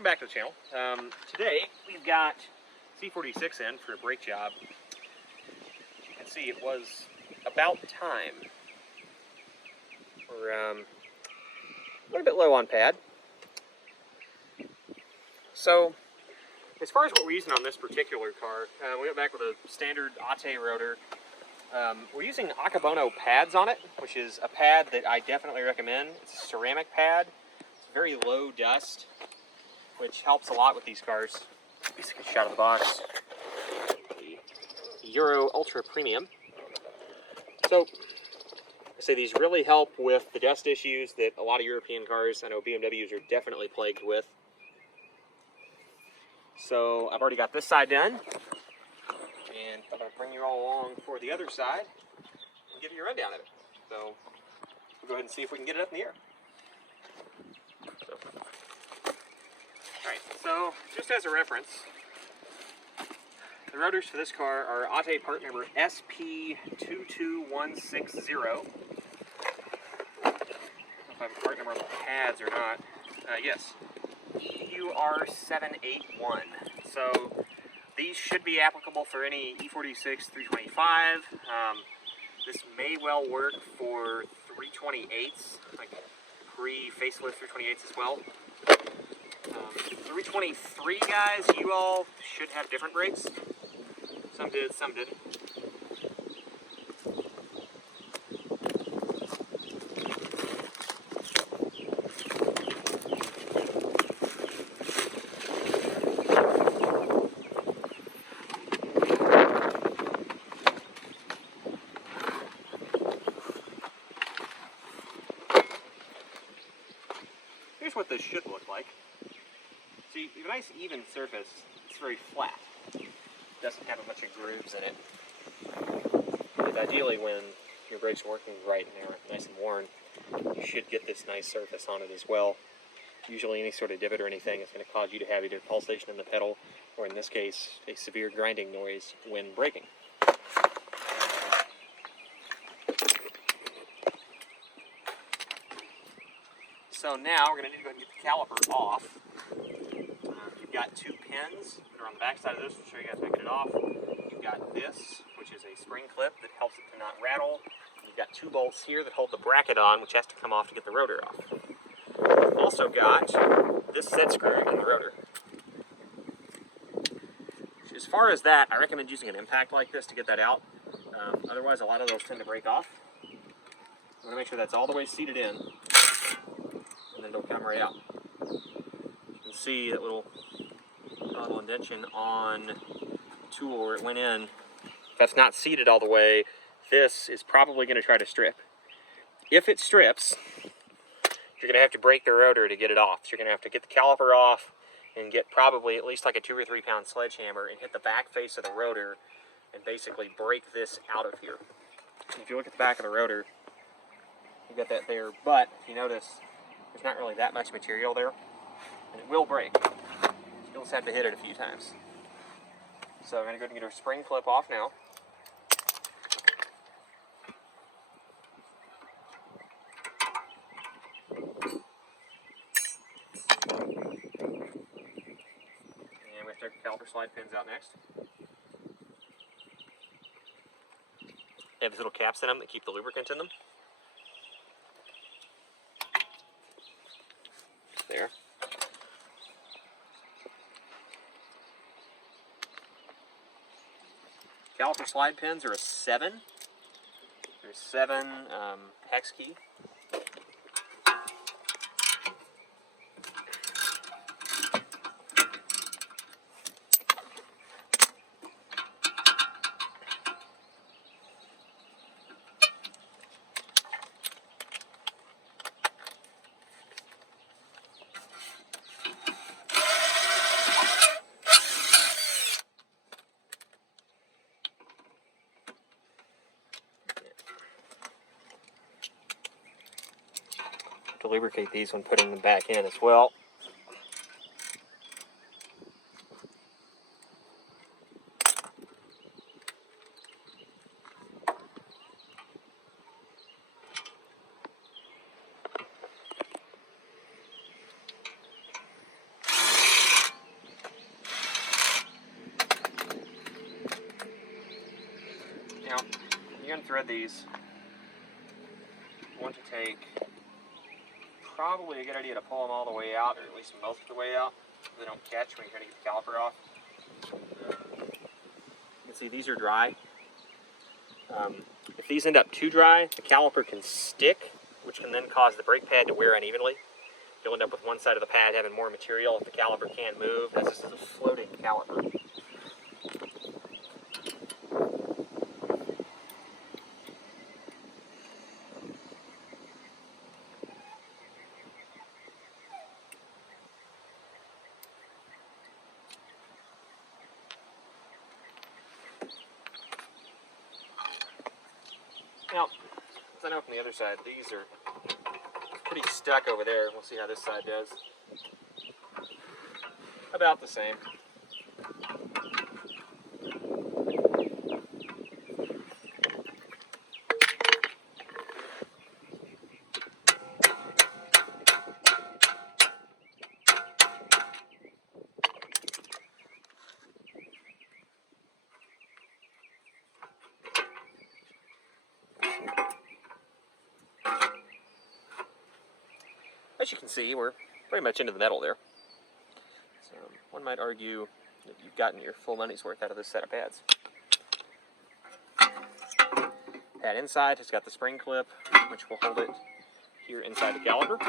welcome back to the channel. Today we've got e46 in for a brake job. As you can see, it was about time. We're a little bit low on pad. So, as far as what we're using on this particular car, we went back with a standard Ate rotor. We're using Akebono pads on it, which is a pad that I definitely recommend. It's a ceramic pad. It's very low dust, which helps a lot with these cars. Basically, shot of the box. The Euro Ultra Premium. So, I say these really help with the dust issues that a lot of European cars, I know BMWs are definitely plagued with. So I've already got this side done, and I'm going to bring you all along for the other side and give you a rundown of it. So we'll go ahead and see if we can get it up in the air. Alright, so just as a reference, the rotors for this car are Ate part number SP22160. I don't know if I have a part number on the pads or not. Yes. EUR781. So these should be applicable for any e46 325. This may well work for 328s, like pre-facelift 328s as well. 323 guys, you all should have different brakes. Some did, some didn't. Here's what this should look like. So you have a nice even surface. It's very flat. It doesn't have a bunch of grooves in it. And ideally, when your brakes are working right and they're nice and worn, you should get this nice surface on it as well. Usually any sort of divot or anything is going to cause you to have either pulsation in the pedal, or in this case, a severe grinding noise when braking. So now we're going to need to go ahead and get the caliper off. You've got two pins that are on the back side of this. I'll show you guys how to get it off. You've got this, which is a spring clip that helps it to not rattle. You've got two bolts here that hold the bracket on, which has to come off to get the rotor off. You've also got this set screw in the rotor. As far as that, I recommend using an impact like this to get that out. Otherwise, a lot of those tend to break off. I'm going to make sure that's all the way seated in, and then it'll come right out. You can see that little indentation on the tool where it went in. If that's not seated all the way, this is probably going to try to strip. If it strips, you're going to have to break the rotor to get it off. So you're going to have to get the caliper off and get probably at least like a 2 or 3 pound sledgehammer and hit the back face of the rotor and basically break this out of here. If you look at the back of the rotor, you got that there, but if you notice, there's not really that much material there, and it will break. You'll just have to hit it a few times. So I'm going to go ahead and get our spring clip off now. And we have to take the caliper slide pins out next. They have these little caps in them that keep the lubricant in them. There. Caliper slide pins are a 7. There's 7 hex key. To lubricate these when putting them back in as well. Now, you're going to thread these. You want to take, probably a good idea to pull them all the way out, or at least most of the way out, so they don't catch when you're trying to get the caliper off. You can see these are dry. If these end up too dry, the caliper can stick, which can then cause the brake pad to wear unevenly. You'll end up with one side of the pad having more material if the caliper can't move, as this is a floating caliper. Now, as I know from the other side, these are pretty stuck over there. We'll see how this side does. About the same. As you can see, we're pretty much into the metal there. So one might argue that you've gotten your full money's worth out of this set of pads. Pad inside has got the spring clip, which will hold it here inside the caliper.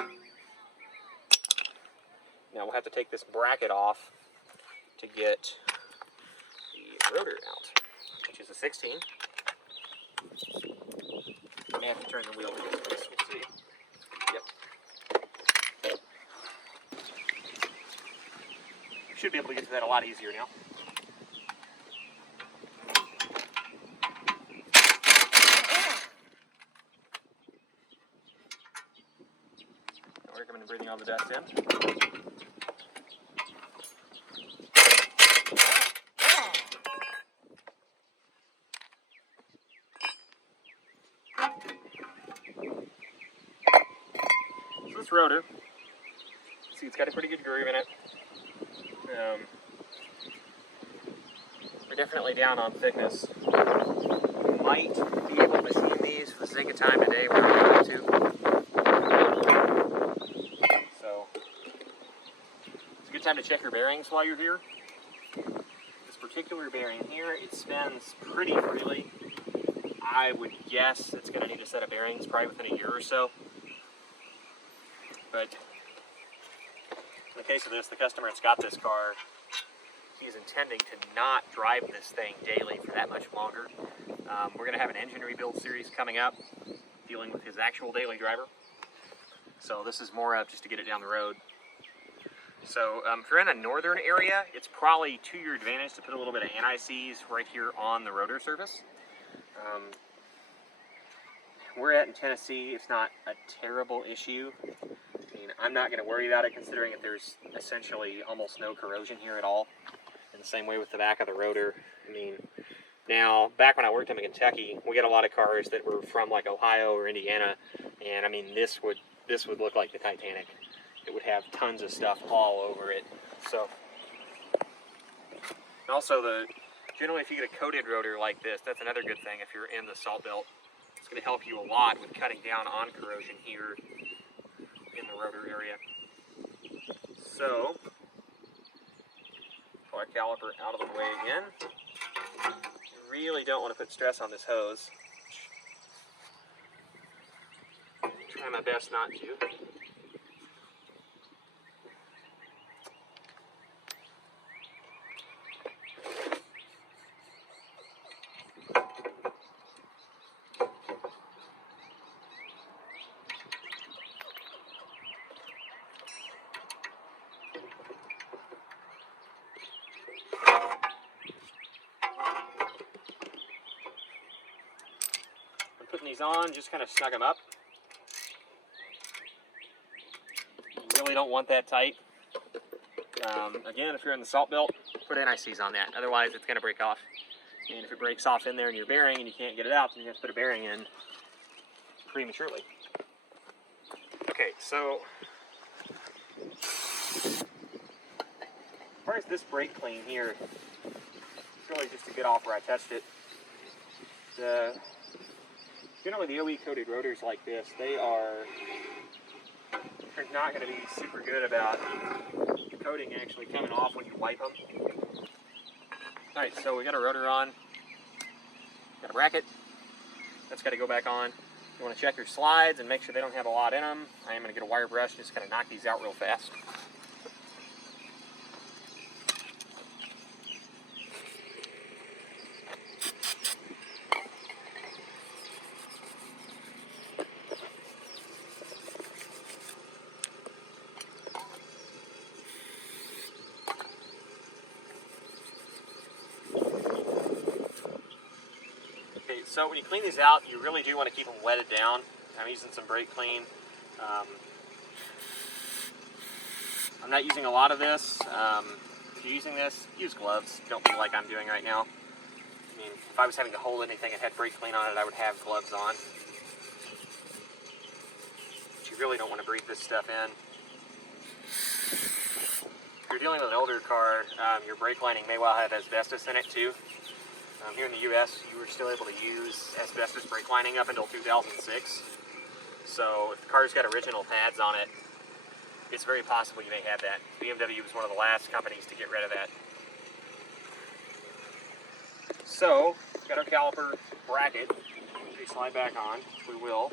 Now we'll have to take this bracket off to get the rotor out, which is a 16. I may have to turn the wheel to this place, we'll see. Yep. Should be able to get to that a lot easier now. I recommend breathing all the dust in. So this rotor, see, it's got a pretty good groove in it. We're definitely down on thickness. We might be able to machine these for the sake of time today. We're going to. So it's a good time to check your bearings while you're here. This particular bearing here, it spins pretty freely. I would guess it's going to need a set of bearings probably within a year or so. But in the case of this, the customer that's got this car, he's intending to not drive this thing daily for that much longer. We're going to have an engine rebuild series coming up dealing with his actual daily driver. So this is more of just to get it down the road. So if you're in a northern area, it's probably to your advantage to put a little bit of anti-seize right here on the rotor surface. Where we're at in Tennessee, it's not a terrible issue. I mean, I'm not going to worry about it considering that there's essentially almost no corrosion here at all. And the same way with the back of the rotor. I mean, now, back when I worked in Kentucky, we got a lot of cars that were from like Ohio or Indiana, and I mean, this would look like the Titanic. It would have tons of stuff all over it. So, and also generally if you get a coated rotor like this, that's another good thing if you're in the salt belt. It's going to help you a lot with cutting down on corrosion here in the rotor area. So, pull our caliper out of the way again. You really don't want to put stress on this hose. Try my best not to. Putting these on, just kind of snug them up. You really don't want that tight. Again, if you're in the salt belt, put anti-seize on that. Otherwise, it's going to break off. And if it breaks off in there in your bearing and you can't get it out, then you have to put a bearing in prematurely. Okay, so as far as this brake clean here, it's really just to get off where I touched it. Generally the OE coated rotors like this, they're not going to be super good about the coating actually coming off when you wipe them. Alright, so we got a rotor on, got a bracket, that's got to go back on. You want to check your slides and make sure they don't have a lot in them. I am going to get a wire brush, just kind of knock these out real fast. So when you clean these out, you really do want to keep them wetted down. I'm using some brake clean. I'm not using a lot of this. If you're using this, use gloves. Don't be like I'm doing right now. I mean, if I was having to hold anything that had brake clean on it, I would have gloves on. But you really don't want to breathe this stuff in. If you're dealing with an older car, your brake lining may well have asbestos in it too. Here in the U.S., you were still able to use asbestos brake lining up until 2006. So if the car's got original pads on it, it's very possible you may have that. BMW was one of the last companies to get rid of that. So, we've got our caliper bracket. We slide back on, which we will.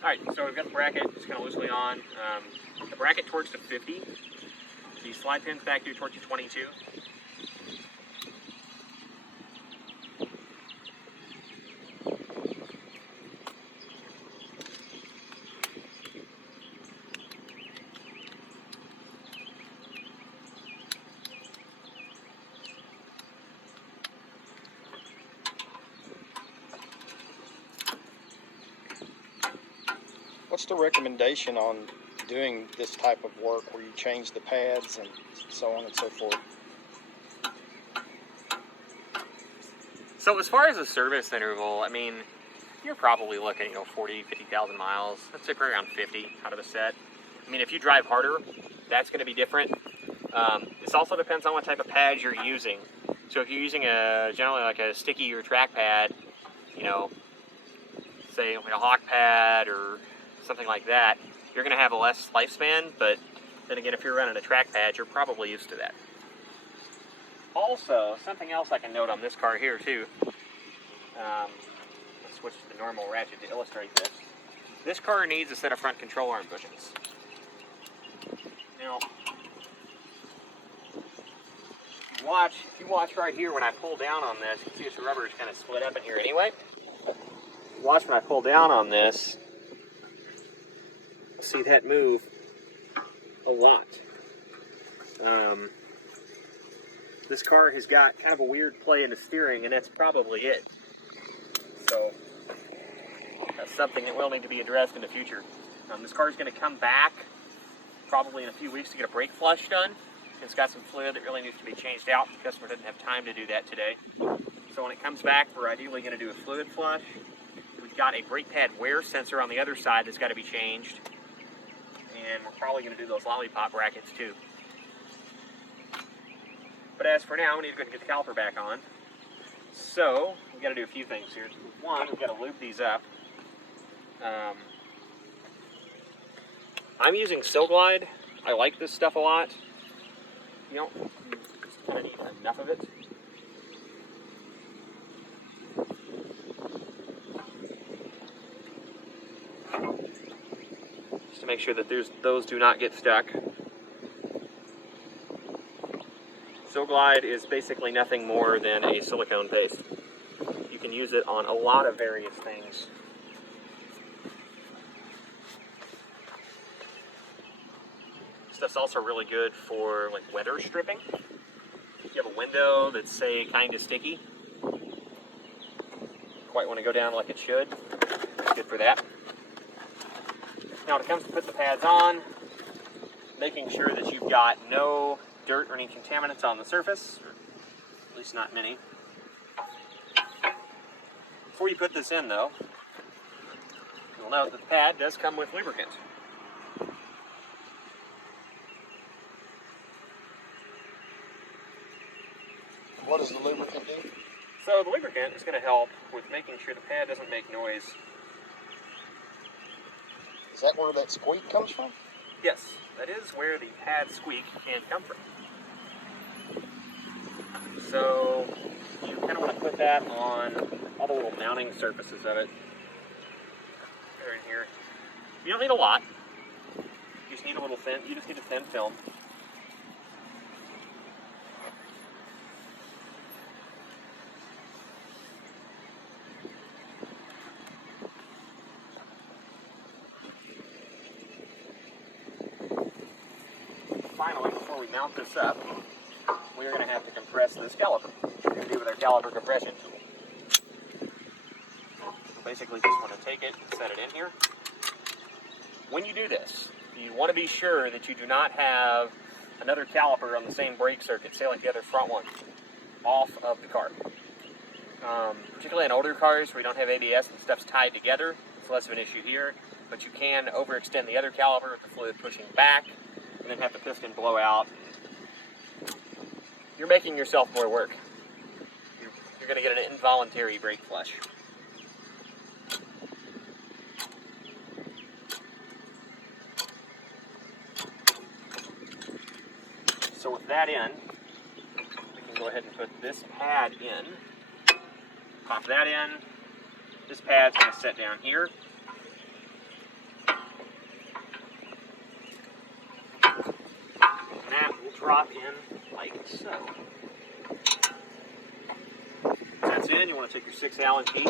Alright, so we've got the bracket just kind of loosely on. The bracket torques to 50. The slide pins back here torque to 22. What's the recommendation on doing this type of work where you change the pads and so on and so forth? So as far as a service interval, I mean, you're probably looking, 40, 50,000 miles. Let's say around 50 out of a set. I mean, if you drive harder, that's going to be different. This also depends on what type of pad you're using. So if you're using generally like a sticky or track pad, say a hawk pad or something like that, you're going to have a less lifespan, but then again, if you're running a track pad, you're probably used to that. Also, something else I can note on this car here too, let's switch to the normal ratchet to illustrate this. This car needs a set of front control arm bushings. Now, if you watch right here when I pull down on this, you can see this rubber is kind of split up in here anyway. Watch when I pull down on this, see that move a lot. This car has got kind of a weird play in the steering, and that's probably it. So that's something that will need to be addressed in the future. This car is going to come back probably in a few weeks to get a brake flush done. It's got some fluid that really needs to be changed out. The customer didn't have time to do that today. So when it comes back, we're ideally going to do a fluid flush. We've got a brake pad wear sensor on the other side that's got to be changed. And we're probably going to do those lollipop brackets too. But as for now, we need to go and get the caliper back on. So, we've got to do a few things here. One, we've got to lube these up. I'm using Silglide. I like this stuff a lot. Just kind of need enough of it. Just to make sure that those do not get stuck. Silglide is basically nothing more than a silicone paste. You can use it on a lot of various things. Stuff's also really good for like weather stripping. If you have a window that's, say, kind of sticky, quite want to go down like it should. It's good for that. Now when it comes to put the pads on, making sure that you've got no dirt or any contaminants on the surface, or at least not many. Before you put this in though, you'll note that the pad does come with lubricant. What does the lubricant do? So the lubricant is going to help with making sure the pad doesn't make noise. Is that where that squeak comes from? Yes, that is where the pad squeak can come from. So you kind of want to put that on all the little mounting surfaces of it. They're in here. You don't need a lot. You just need a little thin. You just need a thin film. Finally, before we mount this up, we're going to have to compress this caliper. We're going to do with our caliper compression tool. So basically, just want to take it and set it in here. When you do this, you want to be sure that you do not have another caliper on the same brake circuit, say like the other front one, off of the car. Particularly in older cars where you don't have ABS and stuff's tied together, it's less of an issue here, but you can overextend the other caliper with the fluid pushing back, and then have the piston blow out. You're making yourself more work. You're going to get an involuntary brake flush. So with that in, we can go ahead and put this pad in. Pop that in. This pad's going to sit down here. And that will drop in like so. Once that's in, you want to take your 6 Allen key,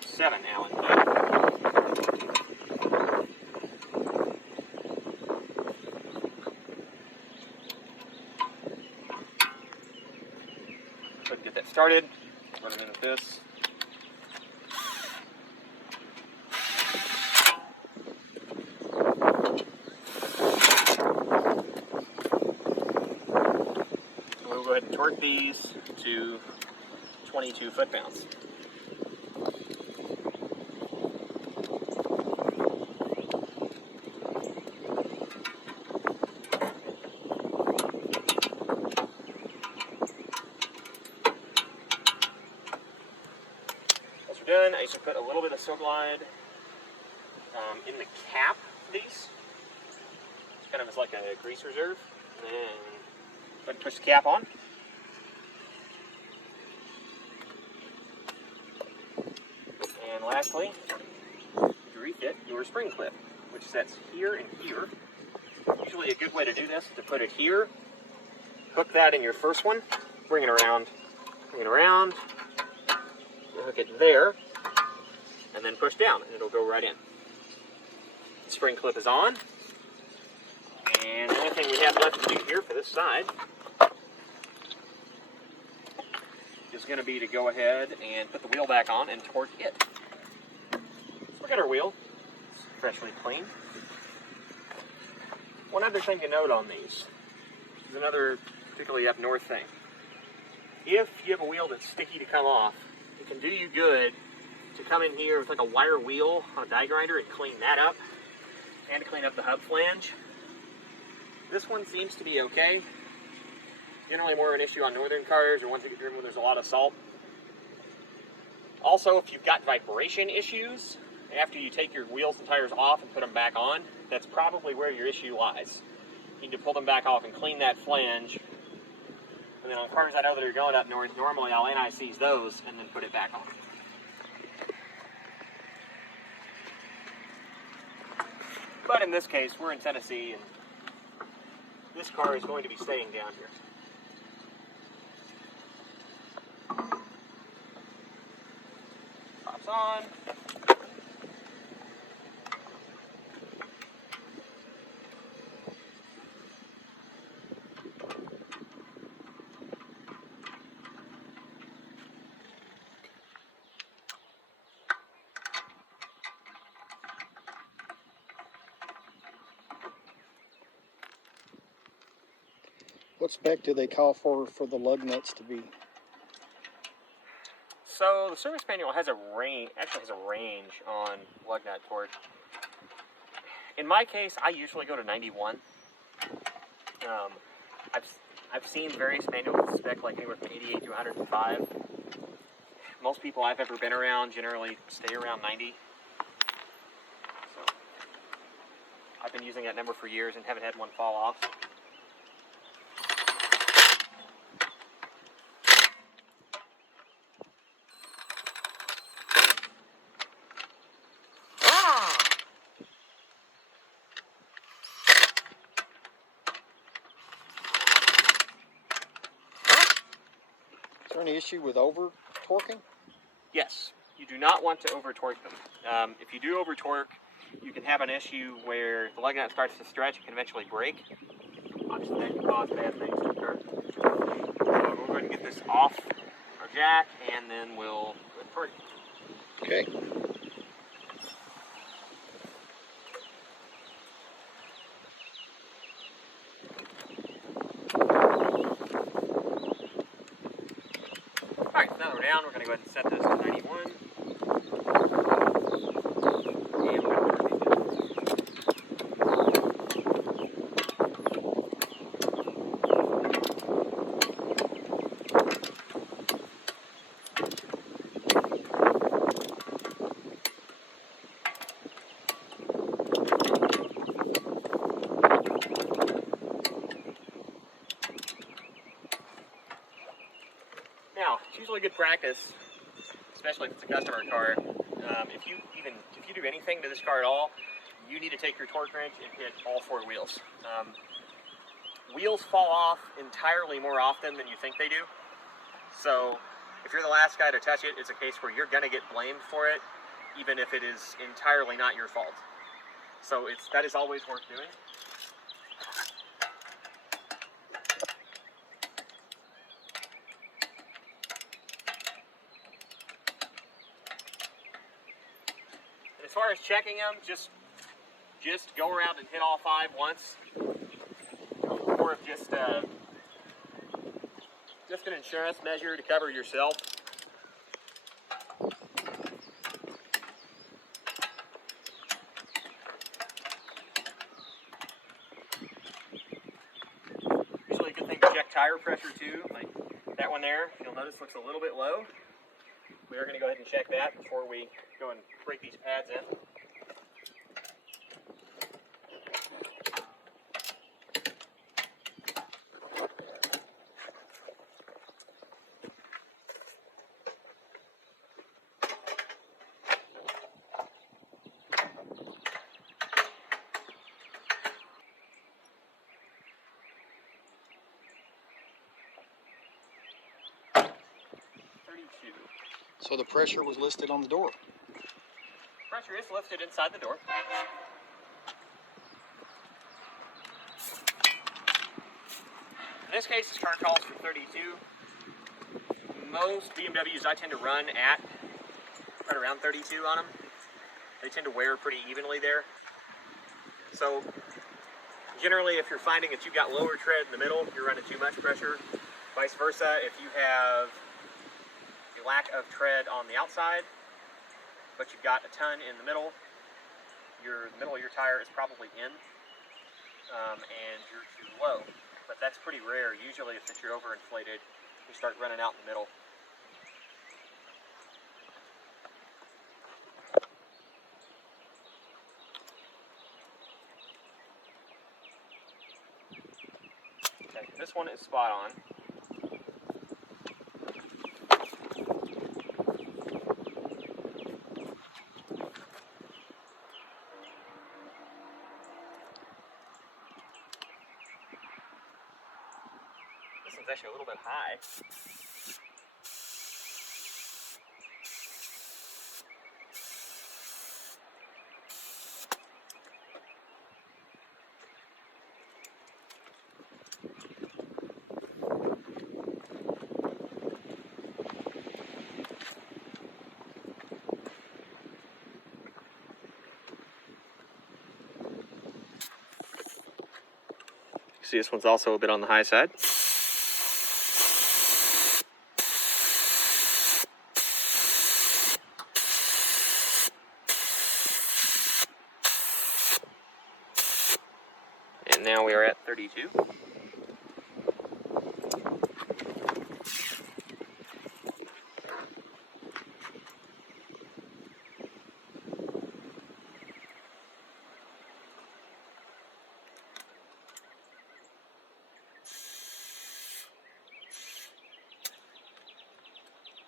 7 Allen key. Go ahead and get that started. Run them in with this. We'll go ahead and torque these to 22 foot-pounds. Once we're done, I used to put a little bit of Silglide in the cap of these. It's kind of as like a grease reserve. And then go ahead and push the cap on. And lastly, you refit your spring clip, which sets here and here. Usually a good way to do this is to put it here, hook that in your first one, bring it around, you hook it there, and then push down, and it'll go right in. The spring clip is on, and the only thing we have left to do here for this side is going to be to go ahead and put the wheel back on and torque it. So we got our wheel. It's freshly clean. One other thing to note on these is another particularly up north thing. If you have a wheel that's sticky to come off, it can do you good to come in here with like a wire wheel on a die grinder and clean that up, and to clean up the hub flange. This one seems to be okay. Generally more of an issue on northern cars or ones that get driven when there's a lot of salt. Also, if you've got vibration issues, after you take your wheels and tires off and put them back on, that's probably where your issue lies. You need to pull them back off and clean that flange. And then on cars I know that are going up north, normally I'll NICs those and then put it back on. But in this case, we're in Tennessee, and this car is going to be staying down here. Pops on. What What spec do they call for the lug nuts to be? So the service manual has a range, actually has a range on lug nut torque. In my case, I usually go to 91. I've seen various manuals spec like anywhere from 88 to 105. Most people I've ever been around generally stay around 90. So I've been using that number for years and haven't had one fall off. Is there any issue with over torquing? Yes, you do not want to over torque them. If you do over torque, you can have an issue where the lug nut starts to stretch and can eventually break. Obviously, that can cause bad things to occur. So we'll go ahead and get this off our jack, and then we'll torque it. Okay. Alright, so now that we're down, we're going to go ahead and set this to 91. And we're going to torque Now, it's usually good practice, especially if it's a customer car. If you do anything to this car at all, you need to take your torque wrench and hit all four wheels. Wheels fall off entirely more often than you think they do. So if you're the last guy to touch it, it's a case where you're going to get blamed for it, even if it is entirely not your fault. So that is always worth doing. As far as checking them, just go around and hit all five once. More of just an insurance measure to cover yourself. Usually a good thing to check tire pressure too. Like that one there, you'll notice looks a little bit low. We are going to go ahead and check that before we go and break these pads in. So the pressure was listed on the door. Pressure is listed inside the door. In this case, this car calls for 32. Most BMWs I tend to run at right around 32 on them. They tend to wear pretty evenly there. So generally, if you're finding that you've got lower tread in the middle, you're running too much pressure. Vice versa, if you have a lack of tread on the outside, but you've got a ton in the middle, the middle of your tire is probably in, and you're too low. But that's pretty rare. Usually if you're overinflated, you start running out in the middle. Okay, this one is spot on. This one's actually a little bit high. See, this one's also a bit on the high side.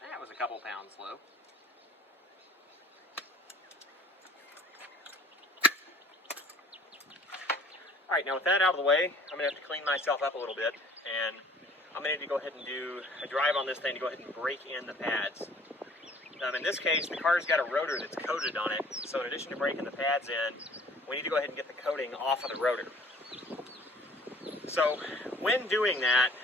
That was a couple pounds low. Alright, now with that out of the way, I'm going to have to clean myself up a little bit, and I'm going to need to go ahead and do a drive on this thing to go ahead and break in the pads. In this case, the car's got a rotor that's coated on it, so in addition to breaking the pads in, we need to go ahead and get the coating off of the rotor. So, when doing that,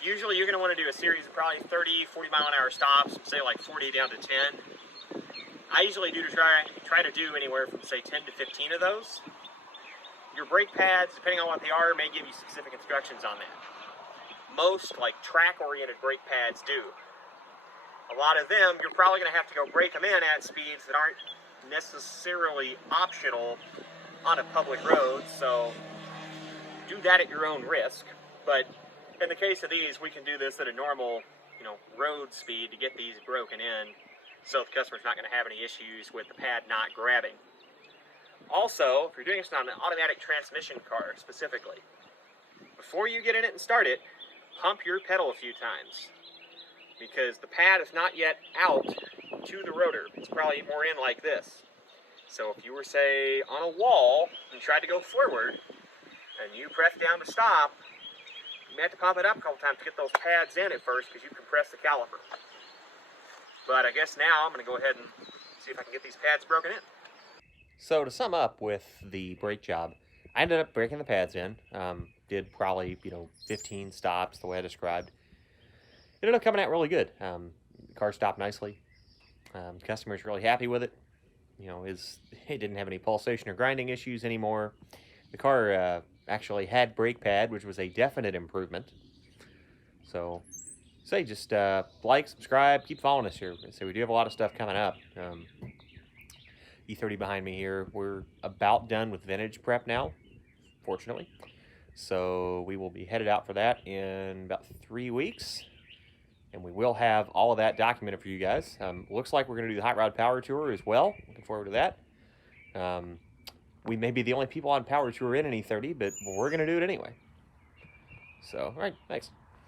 usually you're going to want to do a series of probably 30, 40 mile an hour stops, say like 40 down to 10. I usually do to try to do anywhere from say 10 to 15 of those. Your brake pads, depending on what they are, may give you specific instructions on that. Most, like track-oriented brake pads do. A lot of them, you're probably going to have to go brake them in at speeds that aren't necessarily optional on a public road, so do that at your own risk. But in the case of these, we can do this at a normal, road speed to get these broken in, so the customer's not going to have any issues with the pad not grabbing. Also, if you're doing this on an automatic transmission car specifically, before you get in it and start it, pump your pedal a few times, because the pad is not yet out to the rotor. It's probably more in like this. So if you were, say, on a wall and tried to go forward, and you press down to stop, you may have to pump it up a couple times to get those pads in at first, because you compress the caliper. But I guess now I'm going to go ahead and see if I can get these pads broken in. So to sum up with the brake job, I ended up breaking the pads in. Did probably 15 stops the way I described. It ended up coming out really good. The car stopped nicely. The customer's really happy with it. It didn't have any pulsation or grinding issues anymore. The car actually had brake pad, which was a definite improvement. So just like, subscribe, keep following us here. So we do have a lot of stuff coming up. E30 behind me here. We're about done with vintage prep now, fortunately. So we will be headed out for that in about 3 weeks. And we will have all of that documented for you guys. Looks like we're going to do the Hot Rod Power Tour as well. Looking forward to that. We may be the only people on Power Tour in an E30, but we're going to do it anyway. So, all right, thanks.